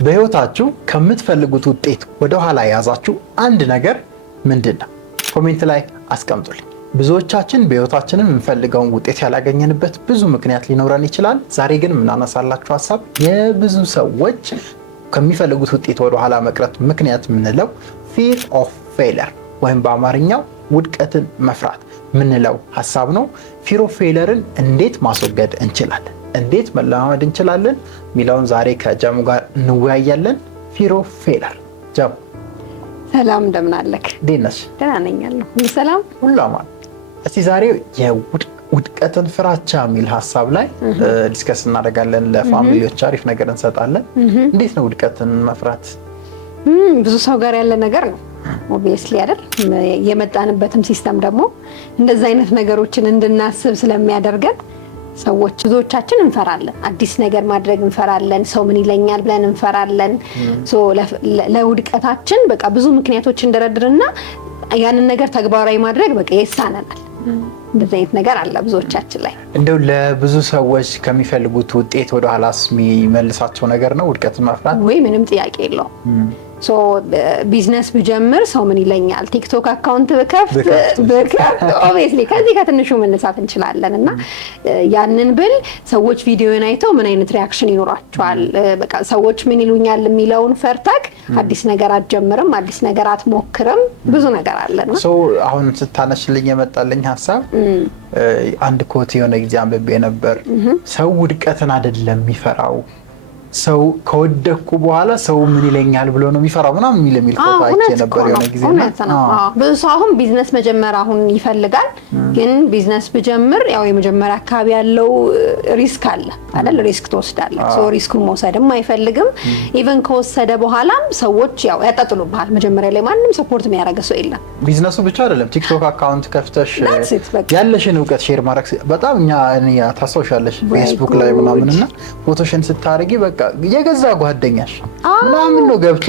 በህይወታችሁ ከምትፈልጉት ውጤት ወደ ኋላ ያዛችሁ አንድ ነገር ምንድነው? ኮሜንት ላይ አስቀምጡልኝ። ብዙዎቻችን በህይወታችን የምንፈልገውን ውጤት ያላገኘንበት ብዙ ምክንያት ሊኖረን ይችላል። ዛሬ ግን የምናነሳላችሁ ሐሳብ የብዙ ሰዎች ከሚፈልጉት ውጤት ወደ ኋላ መቅረት ምክንያት የምንለው ፊር ኦፍ ፌለር ወይም በአማርኛው ውድቀትን መፍራት ምንለው ሐሳብ ነው። ፊር ኦፍ ፌለርን እንዴት ማስወገድ እንችላለን? እንዴት መለማመድ እንችላለን ሚለውን ዛሬ ከጀሙ ጋር እንወያያለን። ፊር ኦፍ ፌለር። ጀሙ ሰላም እንደምን አለክ? እንዴት ነሽ? ደህና ነኝ አለሁ። ሁሉ ሰላም ሁሉ አማን። እስቲ ዛሬ የውድቀትን ፍራቻ የሚል ሐሳብ ላይ ዲስከስ እናደርጋለን። ለፋሚሊዎች አሪፍ ነገር እንሰጣለን። እንዴት ነው ውድቀትን መፍራት? ብዙ ሰው ጋር ያለ ነገር ነው ኦብቪየስሊ አይደል? የመጣንበትም ሲስተም ደግሞ እንደዛ አይነት ነገሮችን እንድናስብ ስለሚያደርገን ሰዎች ብዙዎቻችን እንፈራለን። አዲስ ነገር ማድረግ እንፈራለን። ሰው ምን ይለኛል ብለን እንፈራለን። ለውድቀታችን በቃ ብዙ ምክንያቶች እንደረድርና ያንን ነገር ተግባራዊ ማድረግ በቃ ይሳነናል። እንደዚህ አይነት ነገር አለ ብዙዎቻችን ላይ። እንደው ለብዙ ሰዎች ከሚፈልጉት ውጤት ወደ ኋላስ የሚመልሳቸው ነገር ነው ውድቀትን መፍራት ወይ? ምንም ጥያቄ የለውም። ቢዝነስ ብጀምር ሰው ምን ይለኛል፣ ቲክቶክ አካውንት ብከፍት ኦብቪየስሊ ከዚህ ከትንሹ መነሳት እንችላለን እና ያንን ብል ሰዎች ቪዲዮን አይተው ምን አይነት ሪያክሽን ይኖራቸዋል፣ በቃ ሰዎች ምን ይሉኛል የሚለውን ፈርተክ አዲስ ነገር አትጀምርም፣ አዲስ ነገር አትሞክርም። ብዙ ነገር አለና አሁን ስታነሽልኝ የመጣልኝ ሐሳብ አንድ ኮት የሆነ ጊዜ አንብቤ ነበር። ሰው ውድቀትን አይደለም የሚፈራው፣ ሰው ከወደኩ በኋላ ሰው ምን ይለኛል ብሎ ነው የሚፈራው ምናምን የሚል ኮት አይቼ ነበር የሆነ ጊዜ። ብዙ ሰው አሁን ቢዝነስ መጀመር አሁን ይፈልጋል፣ ግን ቢዝነስ ብጀምር ያው የመጀመሪያ አካባቢ ያለው ሪስክ አለ አይደል? ሪስክ ትወስዳለህ። ሪስኩን መውሰድም አይፈልግም። ኢቨን ከወሰደ በኋላም ሰዎች ያው ያጣጥሉብሃል። መጀመሪያ ላይ ማንም ሰፖርት የሚያደርግ ሰው የለም። ቢዝነሱ ብቻ አይደለም፣ ቲክቶክ አካውንት ከፍተሽ ያለሽን እውቀት ሼር ማድረግ በጣም እኛ ታስታውሻለሽ ፌስቡክ ላይ ምናምንና ፎቶሽን ስታረጊ በቃ የገዛ ጓደኛሽ ምናምን ነው ገብቶ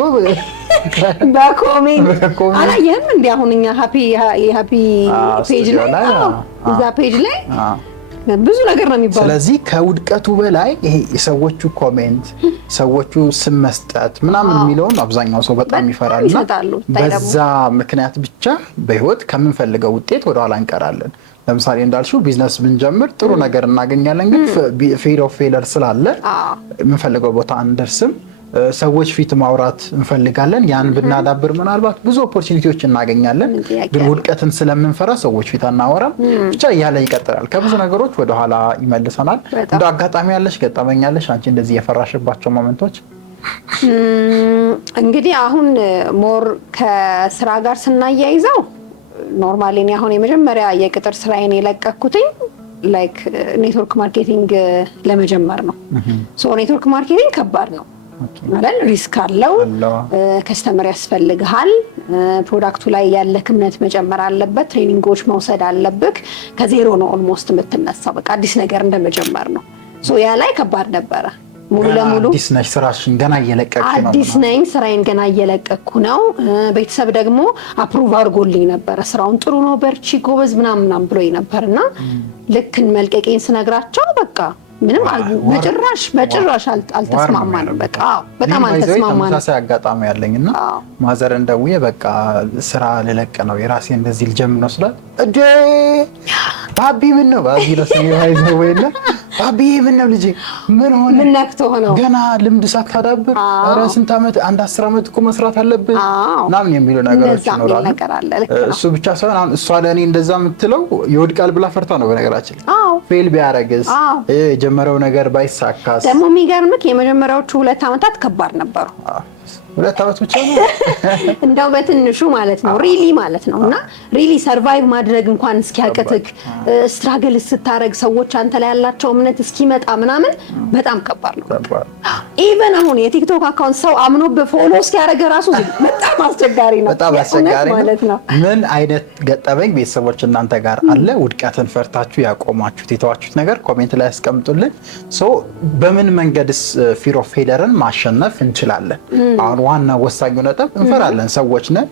በኮሜንት አላየህም እንዴ? አሁን እኛ ሃፒ ፔጅ ላይ እዛ ፔጅ ላይ ብዙ ነገር ነው የሚባለው። ስለዚህ ከውድቀቱ በላይ ይሄ የሰዎቹ ኮሜንት፣ ሰዎቹ ስም መስጠት ምናምን የሚለውን አብዛኛው ሰው በጣም ይፈራልና በዛ ምክንያት ብቻ በህይወት ከምንፈልገው ውጤት ወደኋላ እንቀራለን። ለምሳሌ እንዳልሽው ቢዝነስ ብንጀምር ጥሩ ነገር እናገኛለን፣ ግን ፊር ኦፍ ፌለር ስላለ የምንፈልገው ቦታ አንደርስም። ሰዎች ፊት ማውራት እንፈልጋለን፣ ያን ብናዳብር ምናልባት ብዙ ኦፖርቹኒቲዎች እናገኛለን፣ ግን ውድቀትን ስለምንፈራ ሰዎች ፊት አናወራም። ብቻ እያለ ይቀጥላል። ከብዙ ነገሮች ወደኋላ ይመልሰናል። እንደ አጋጣሚ ያለሽ ገጠመኛለሽ አንቺ እንደዚህ የፈራሽባቸው ሞመንቶች? እንግዲህ አሁን ሞር ከስራ ጋር ስናያይዘው ኖርማሊ እኔ አሁን የመጀመሪያ የቅጥር ስራዬን የለቀኩትኝ ላይክ ኔትወርክ ማርኬቲንግ ለመጀመር ነው። ኔትወርክ ማርኬቲንግ ከባድ ነው ማለት ሪስክ አለው። ከስተመር ያስፈልግሃል። ፕሮዳክቱ ላይ ያለክ እምነት መጨመር አለበት። ትሬኒንጎች መውሰድ አለብክ። ከዜሮ ነው ኦልሞስት የምትነሳው። በቃ አዲስ ነገር እንደመጀመር ነው። ያ ላይ ከባድ ነበረ። ሙሉ ለሙሉ አዲስ ነሽ፣ ስራሽን ገና እየለቀቅኩ ነው። አዲስ ነኝ፣ ስራዬን ገና እየለቀቅኩ ነው። ቤተሰብ ደግሞ አፕሩቭ አድርጎልኝ ነበር። ስራውን ጥሩ ነው፣ በርቺ፣ ጎበዝ ምናምን ብሎኝ ነበርና ልክ መልቀቄን ስነግራቸው በቃ ምንም በጭራሽ አልተስማማንም። በቃ በጣም አልተስማማንም። ተመሳሳይ አጋጣሚ ያለኝና ማዘር እንደውዬ በቃ ስራ ልለቅ ነው የራሴ እንደዚህ ልጀምር ነው ስላት እዴ ባቢ ምን ነው ባቢ ለሰው ወይና ባቢ ምን ነው ልጄ ምን ሆነ ምን ነክቶ ሆነው ገና ልምድ ሳታዳብር ኧረ ስንት ዓመት አንድ 10 ዓመት እኮ መስራት አለብህ ምናምን የሚሉ ነገሮች ይኖራሉ። እሱ ብቻ ሳይሆን አሁን እሷ ለእኔ እንደዛ የምትለው ይወድቃል ብላ ፈርታ ነው። በነገራችን ፌል ቢያረግስ የጀመረው ነገር ባይሳካስ? ደግሞ የሚገርምክ የመጀመሪያዎቹ 2 ዓመታት ከባድ ነበሩ። 2 ዓመት ብቻ ነው እንደው በትንሹ ማለት ነው ሪሊ ማለት ነው። እና ሪሊ ሰርቫይቭ ማድረግ እንኳን እስኪያቅትክ ስትራግል ስታረግ ሰዎች አንተ ላይ ያላቸው እምነት እስኪመጣ ምናምን በጣም ከባድ ነው። ኢቨን አሁን የቲክቶክ አካውንት ሰው አምኖ በፎሎ እስኪያረግ ራሱ በጣም አስቸጋሪ ነው። በጣም አስቸጋሪ ማለት ነው። ምን አይነት ገጠመኝ ቤተሰቦች እናንተ ጋር አለ? ውድቀትን ፈርታችሁ ያቆማችሁት የተዋችሁት ነገር ኮሜንት ላይ አስቀምጡልን። በምን መንገድስ ፊር ኦፍ ፌለርን ማሸነፍ እንችላለን? አሁን ዋና ወሳኙ ነጥብ እንፈራለን፣ ሰዎች ነን።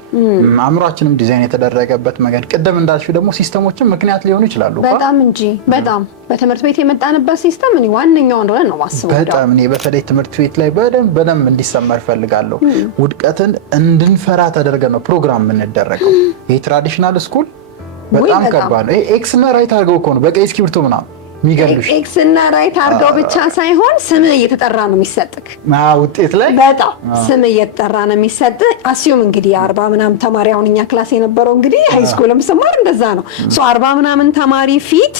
አእምሯችንም ዲዛይን የተደረገበት መንገድ ቅድም እንዳልሽው ደግሞ ሲስተሞችን ምክንያት ሊሆኑ ይችላሉ። በጣም እንጂ በጣም በትምህርት ቤት የመጣንበት ሲስተም እኔ ዋነኛው እንደሆነ ነው ማስበው። በጣም እኔ በተለይ ትምህርት ቤት ላይ በደንብ እንዲሰመር ፈልጋለሁ። ውድቀትን እንድንፈራ ተደርገን ነው ፕሮግራም የምንደረገው። ይሄ ትራዲሽናል ስኩል በጣም ከባድ ነው። ኤክስ እና ራይት አድርገው እኮ ነው በቀይ እስክሪብቶ ምናምን የሚገልሽ። ኤክስ እና ራይት አድርገው ብቻ ሳይሆን ስም እየተጠራ ነው የሚሰጥክ። ውጤት ላይ በጣም ስም እየተጠራ ነው የሚሰጥ። አስዩም እንግዲህ 40 ምናምን ተማሪ አሁን እኛ ክላስ የነበረው እንግዲህ ሃይ ስኩልም ስማር እንደዛ ነው። 40 ምናምን ተማሪ ፊት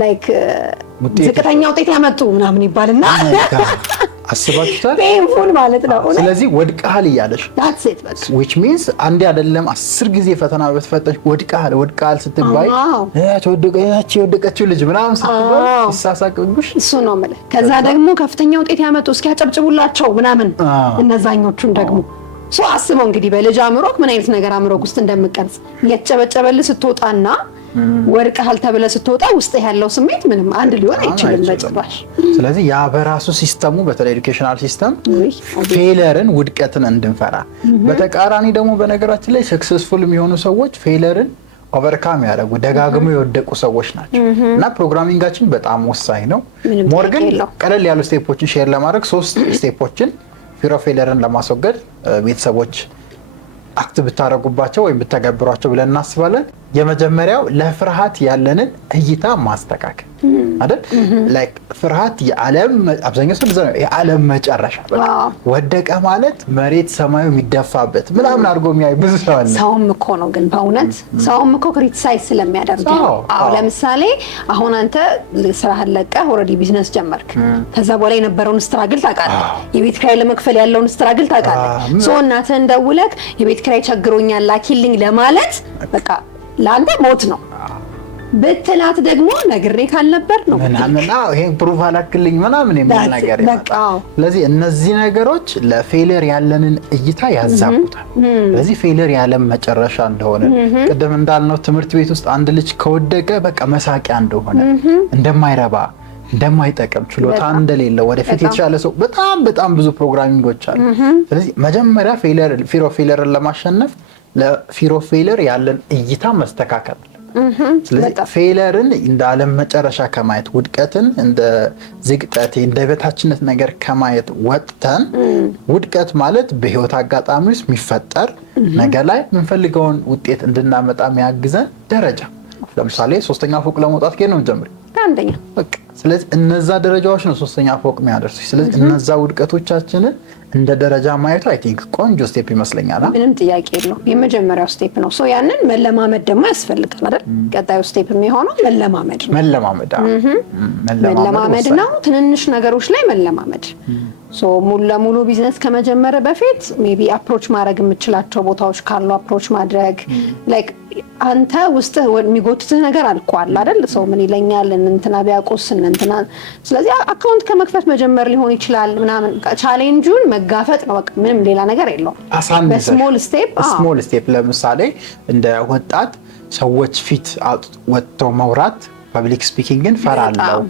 ላይክ ዝቅተኛ ውጤት ያመጡ ምናምን ይባልና አስባችሁታል? ፔንፉል ማለት ነው። ስለዚህ ወድቀሃል እያለሽ that's it በቃ which means አንዴ አይደለም 10 ጊዜ ፈተና በተፈተሽ ወድቀሃል ስትባይ የወደቀችው ልጅ ምናምን ስትባይ ይሳሳቅብሽ። እሱ ነው የምልህ። ከዛ ደግሞ ከፍተኛ ውጤት ያመጡ እስኪ ያጨብጭቡላቸው ምናምን እነዛኞቹን ደግሞ አስበው እንግዲህ በልጅ አእምሮክ ምን አይነት ነገር አእምሮክ ውስጥ እንደምቀርጽ እየተጨበጨበልህ ስትወጣና ወድቀሃል ተብለህ ስትወጣ ውስጥ ያለው ስሜት ምንም አንድ ሊሆን አይችልም በጭራሽ። ስለዚህ ያ በራሱ ሲስተሙ በተለይ ኤዱኬሽናል ሲስተም ፌለርን ውድቀትን እንድንፈራ፣ በተቃራኒ ደግሞ በነገራችን ላይ ሰክሰስፉል የሚሆኑ ሰዎች ፌለርን ኦቨርካም ያደረጉ ደጋግሞ የወደቁ ሰዎች ናቸው። እና ፕሮግራሚንጋችን በጣም ወሳኝ ነው። ሞር ግን ቀለል ያሉ ስቴፖችን ሼር ለማድረግ 3 ስቴፖችን ፊር ኦፍ ፌለርን ለማስወገድ ቤተሰቦች አክት ብታረጉባቸው ወይም ብትተገብሯቸው ብለን እናስባለን። የመጀመሪያው ለፍርሃት ያለንን እይታ ማስተካከል አይደል? ላይክ ፍርሃት የዓለም አብዛኛው ሰው ነው የዓለም መጨረሻ በቃ ወደቀ ማለት መሬት ሰማዩ የሚደፋበት ምናምን አድርጎ የሚያይ ብዙ ሰው አለ። ሰውም እኮ ነው ግን በእውነት ሰውም እኮ ክሪቲሳይዝ ስለሚያደርግ ነው። ለምሳሌ አሁን አንተ ስራህን ለቀህ ኦልሬዲ ቢዝነስ ጀመርክ። ከዛ በኋላ የነበረውን ስትራግል ታውቃለህ። የቤት ኪራይ ለመክፈል ያለውን ስትራግል ታውቃለህ። ሰው እናትህን ደውለህ የቤት ኪራይ ቸግሮኛል ላኪልኝ ለማለት በቃ ለአንተ ሞት ነው ብትላት ደግሞ ነግሬ ካልነበር ነው ምናምን ይሄን ፕሩፍ አላክልኝ ምናምን የሚል ነገር ይመጣል። ስለዚህ እነዚህ ነገሮች ለፌለር ያለንን እይታ ያዛቡታል። ስለዚህ ፌለር ያለም መጨረሻ እንደሆነ ቅድም እንዳልነው ትምህርት ቤት ውስጥ አንድ ልጅ ከወደቀ በቃ መሳቂያ እንደሆነ እንደማይረባ እንደማይጠቅም ችሎታ እንደሌለው ወደፊት የተሻለ ሰው በጣም ብዙ ፕሮግራሚንጎች አሉ። ስለዚህ መጀመሪያ ፊር ኦፍ ፌለርን ለማሸነፍ ለፊር ኦፍ ፌለር ያለን እይታ መስተካከል። ስለዚህ ፌለርን እንደ ዓለም መጨረሻ ከማየት ውድቀትን እንደ ዝቅጠት እንደ በታችነት ነገር ከማየት ወጥተን ውድቀት ማለት በህይወት አጋጣሚ ውስጥ የሚፈጠር ነገር ላይ የምንፈልገውን ውጤት እንድናመጣ የሚያግዘን ደረጃ። ለምሳሌ 3ኛ ፎቅ ለመውጣት ከየት ነው የምትጀምሪው? አንደኛ በቃ ስለዚህ እነዛ ደረጃዎች ነው 3ኛ ፎቅ የሚያደርሱ። ስለዚህ እነዛ ውድቀቶቻችንን እንደ ደረጃ ማየቱ አይ ቲንክ ቆንጆ ስቴፕ ይመስለኛል። ምንም ጥያቄ የለው የመጀመሪያው ስቴፕ ነው። ሶ ያንን መለማመድ ደግሞ ያስፈልጋል አይደል? ቀጣዩ ስቴፕ የሚሆነው መለማመድ ነው። መለማመድ ነው። ትንንሽ ነገሮች ላይ መለማመድ። ሶ ሙሉ ለሙሉ ቢዝነስ ከመጀመር በፊት ሜቢ አፕሮች ማድረግ የምችላቸው ቦታዎች ካሉ አፕሮች ማድረግ ላይክ አንተ ውስጥ የሚጎትትህ ነገር አልኳል አይደል? ሰው ምን ይለኛል እንትና ቢያቆስ እንትና። ስለዚህ አካውንት ከመክፈት መጀመር ሊሆን ይችላል ምናምን። ቻሌንጁን መጋፈጥ ነው በቃ ምንም ሌላ ነገር የለውም። በስሞል ስቴፕ ለምሳሌ እንደ ወጣት ሰዎች ፊት ወጥቶ መውራት ፐብሊክ ስፒኪንግን ፈራለው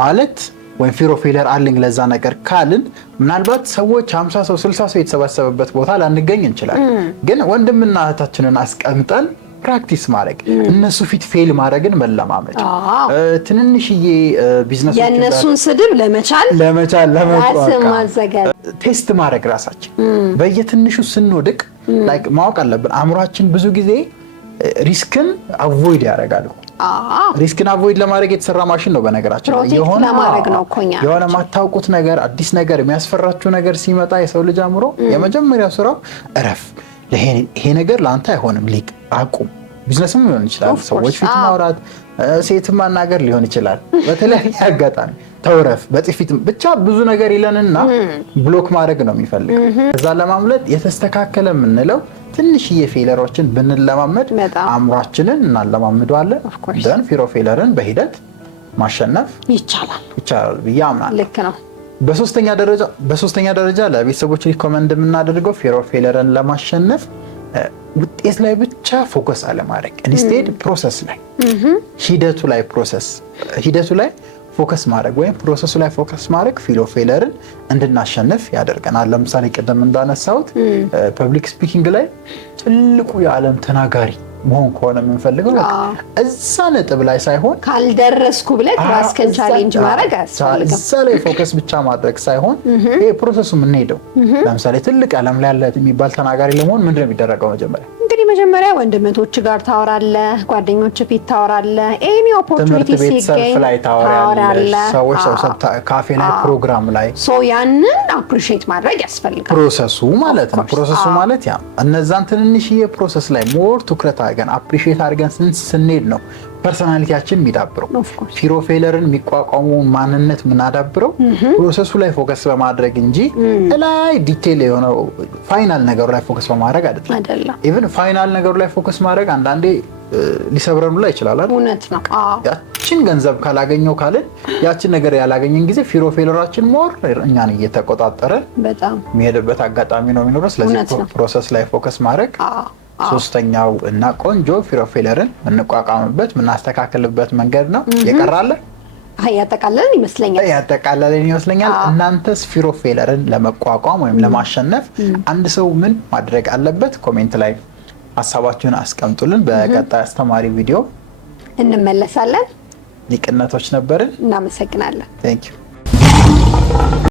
ማለት ወይም ፊር ኦፍ ፌለር አለኝ ለዛ ነገር ካልን ምናልባት ሰዎች 50 ሰው 60 ሰው የተሰበሰበበት ቦታ ላንገኝ እንችላለን። ግን ወንድምና እህታችንን አስቀምጠን ፕራክቲስ ማድረግ እነሱ ፊት ፌል ማድረግን መለማመድ ትንንሽዬ ቢዝነሶች የነሱን ስድብ ለመቻል ማዘጋጀት ቴስት ማድረግ ራሳችን በየትንሹ ስንወድቅ ላይክ ማወቅ አለብን። አእምሯችን ብዙ ጊዜ ሪስክን አቮይድ ያደርጋል። ሪስክን አቮይድ ለማድረግ የተሰራ ማሽን ነው። በነገራችን የሆነ ማታውቁት ነገር አዲስ ነገር የሚያስፈራችሁ ነገር ሲመጣ የሰው ልጅ አእምሮ የመጀመሪያው ስራው እረፍ፣ ይሄ ነገር ለአንተ አይሆንም፣ ሊቅ አቁም። ቢዝነስም ሊሆን ይችላል፣ ሰዎች ፊት ማውራት፣ ሴት ማናገር ሊሆን ይችላል። በተለያየ አጋጣሚ ተውረፍ፣ በጥፊት ብቻ ብዙ ነገር ይለንና ብሎክ ማድረግ ነው የሚፈልገው። እዛ ለማምለጥ የተስተካከለ የምንለው ትንሽዬ ፌለሮችን ብንለማመድ አእምሯችንን እናለማምደዋለን። ደን ፊር ኦፍ ፌለርን በሂደት ማሸነፍ ይቻላል ብዬ አምናለሁ። ልክ ነው። በሶስተኛ ደረጃ ለቤተሰቦች ሪኮመንድ የምናደርገው ፊር ኦፍ ፌለርን ለማሸነፍ ውጤት ላይ ብቻ ፎከስ አለማድረግ ኢንስቴድ ፕሮሰስ ላይ ሂደቱ ላይ ፎከስ ማድረግ ወይም ፕሮሰሱ ላይ ፎከስ ማድረግ ፊል ኦፍ ፌለርን እንድናሸንፍ ያደርገናል። ለምሳሌ ቅድም እንዳነሳሁት ፐብሊክ ስፒኪንግ ላይ ትልቁ የዓለም ተናጋሪ መሆን ከሆነ የምንፈልገው እዛ ነጥብ ላይ ሳይሆን ካልደረስኩ ብለህ ራስህን ቻሌንጅ ማድረግ አያስፈልግም። እዛ ላይ ፎከስ ብቻ ማድረግ ሳይሆን ይሄ ፕሮሰሱ የምንሄደው ለምሳሌ ትልቅ ዓለም ላይ ያለ የሚባል ተናጋሪ ለመሆን ምንድን ነው የሚደረገው? መጀመሪያ ወንድምቶች ጋር ታወራለህ፣ ጓደኞች ፊት ታወራለህ፣ ኤኒ ኦፖርቹኒቲ ሲገኝ ታወራለህ፣ ሰዎች ሰብሰብ ካፌ ላይ ፕሮግራም ላይ ያንን አፕሪሺየት ማድረግ ያስፈልጋል። ፕሮሰሱ ማለት ነው። ፕሮሰሱ ማለት ያ እነዛን ትንንሽዬ ፕሮሰስ ላይ ሞር ትኩረት አድርገን አፕሪሺየት አድርገን ስንሄድ ነው ፐርሰናሊቲያችን የሚዳብረው። ፊር ኦፍ ፌለርን የሚቋቋመውን ማንነት የምናዳብረው ፕሮሰሱ ላይ ፎከስ በማድረግ እንጂ ላይ ዲቴል የሆነው ፋይናል ነገሩ ላይ ፎከስ በማድረግ አይደለም። ኢቭን ፋይናል ነገሩ ላይ ፎከስ ማድረግ አንዳንዴ ሊሰብረን ላይ ይችላል አይደል? እውነት ነው። ያችን ገንዘብ ካላገኘው ካልን ያችን ነገር ያላገኘን ጊዜ ፊር ኦፍ ፌለራችን ሞር እኛን እየተቆጣጠረ በጣም የሚሄድበት አጋጣሚ ነው የሚኖረው። ስለዚህ ፕሮሰስ ላይ ፎከስ ማድረግ ሶስተኛው እና ቆንጆ ፊር ኦፍ ፌለርን የምንቋቋምበት የምናስተካክልበት መንገድ ነው። የቀራለ ያጠቃለልን ይመስለኛል። እናንተስ ፊር ኦፍ ፌለርን ለመቋቋም ወይም ለማሸነፍ አንድ ሰው ምን ማድረግ አለበት? ኮሜንት ላይ ሀሳባችሁን አስቀምጡልን። በቀጣይ አስተማሪ ቪዲዮ እንመለሳለን። ሊቅነቶች ነበርን። እናመሰግናለን። ቴንክ ዩ